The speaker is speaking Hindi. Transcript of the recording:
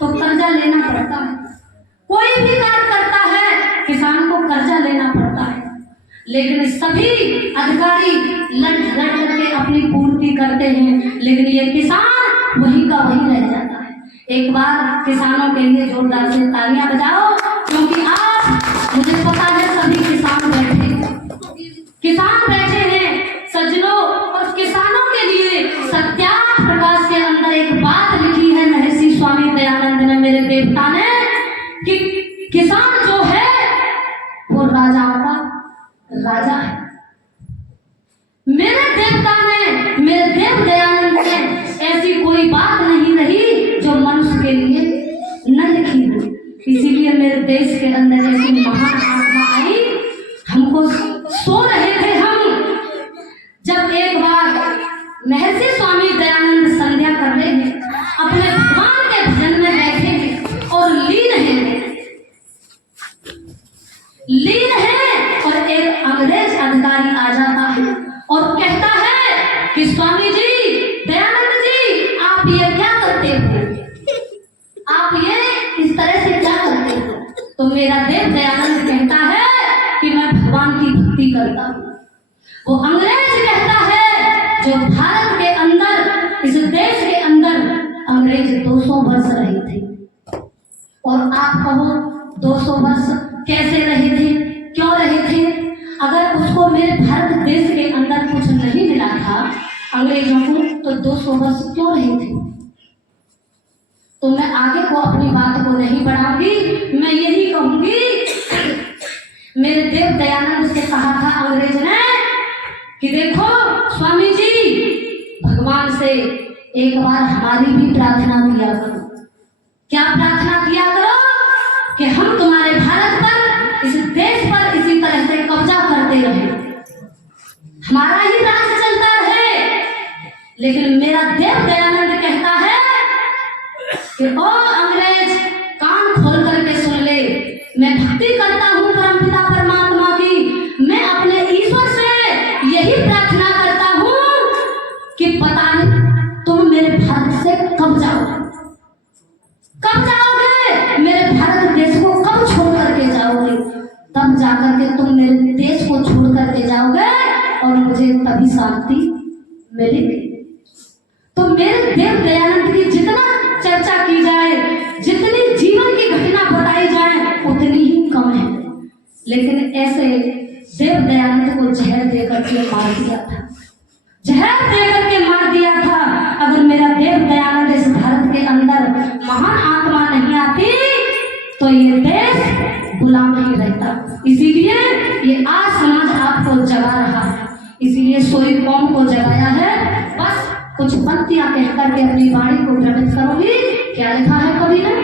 तो कर्जा लेना पड़ता है। कोई भी कार्य करता है किसान को कर्जा लेना पड़ता है, लेकिन सभी अधिकारी लड़ झगड़ करके अपनी पूर्ति करते हैं, लेकिन ये किसान वही का वही रह जाता है। एक बार किसानों के लिए जोरदार से तालियां बजाओ, क्योंकि आज मुझे पता है सभी किसान बैठे हैं सज्जनों। और किसानों के लिए सत्यार्थ प्रकाश के अंदर एक बात लिखी है महर्षि स्वामी दयानंद ने, मेरे देवता ने, कि किसान जो है वो राजाओं का राजा है। मेरे देवता ने, मेरे देव दयानंद ने ऐसी कोई बात नहीं रही जो मनुष्य के लिए न लिखी हो। इसीलिए मेरे देश के अंदर ऐसी महान आत्मा आई। हमको सो रहे थे हम, जब एक बार महर्षि स्वामी दयानंद संध्या कर रहे हैं, अपने भगवान के भजन में बैठे हैं और लीन है और एक अंग्रेज अधिकारी आ जाता है और कहता है कि स्वामी जी, दयानंद जी, आप ये क्या करते हो? आप ये इस तरह से क्या करते हो? तो मेरा देव दयानंद कहता है कि मैं भगवान की भक्ति करता हूँ। वो अंग्रेज कहता है जो भारत के अंदर, इस देश के अंदर अंग्रेज 200 वर्ष रहे थे, और आप कहो 200 वर्ष कैसे रहे थे, क्यों रहे थे? अगर उसको मेरे भारत देश के अंदर कुछ नहीं मिला था अंग्रेजों को, तो 200 वर्ष क्यों रहे थे? तो मैं आगे को अपनी बात को नहीं बढ़ाऊंगी, मैं यही कहूंगी, मेरे देव दयानंद से कहा था अंग्रेज ने कि देखो स्वामी जी, भगवान से एक बार हमारी भी प्रार्थना किया करो। क्या प्रार्थना किया करो? कि हम तुम्हारे भारत पर, इस देश पर इसी तरह से कब्जा करते रहे, हमारा ही राज चलता रहे। लेकिन मेरा देव दयानंद कहता है कि ओ अंग्रेज, कान खोल करके सुन ले, मैं भक्ति करता हूँ परमपिता परमात्मा की। मैं अपने ईश्वर से यही प्रार्थना करता हूँ कि पता नहीं तुम मेरे भारत से कब जाओगे, मेरे भारत देश को कब छोड़ करके जाओगे? तब जाकर के तुम मेरे देश को छोड़ करके जाओगे और मुझे तभी शांति मिलेगी। तो मेरे देव दयानंद की जितना चर्चा की जाए, जितनी जीवन की घटना बताई जाए, उतनी ही कम है। लेकिन ऐसे देव दयानंद को जहर देकर के मार दिया था, जहर देकर के मार दिया था। अगर मेरा देव दयानंद इस भारत के अंदर महान आत्मा नहीं आती तो ये देश गुलाम नहीं रहता। इसीलिए ये आज समाज आपको जगा रहा है, इसीलिए सोई कौम को जगाया है। बस कुछ पंक्तियां कहकर के अपनी वाणी को भ्रमित करूंगी। क्या लिखा है कवि ने?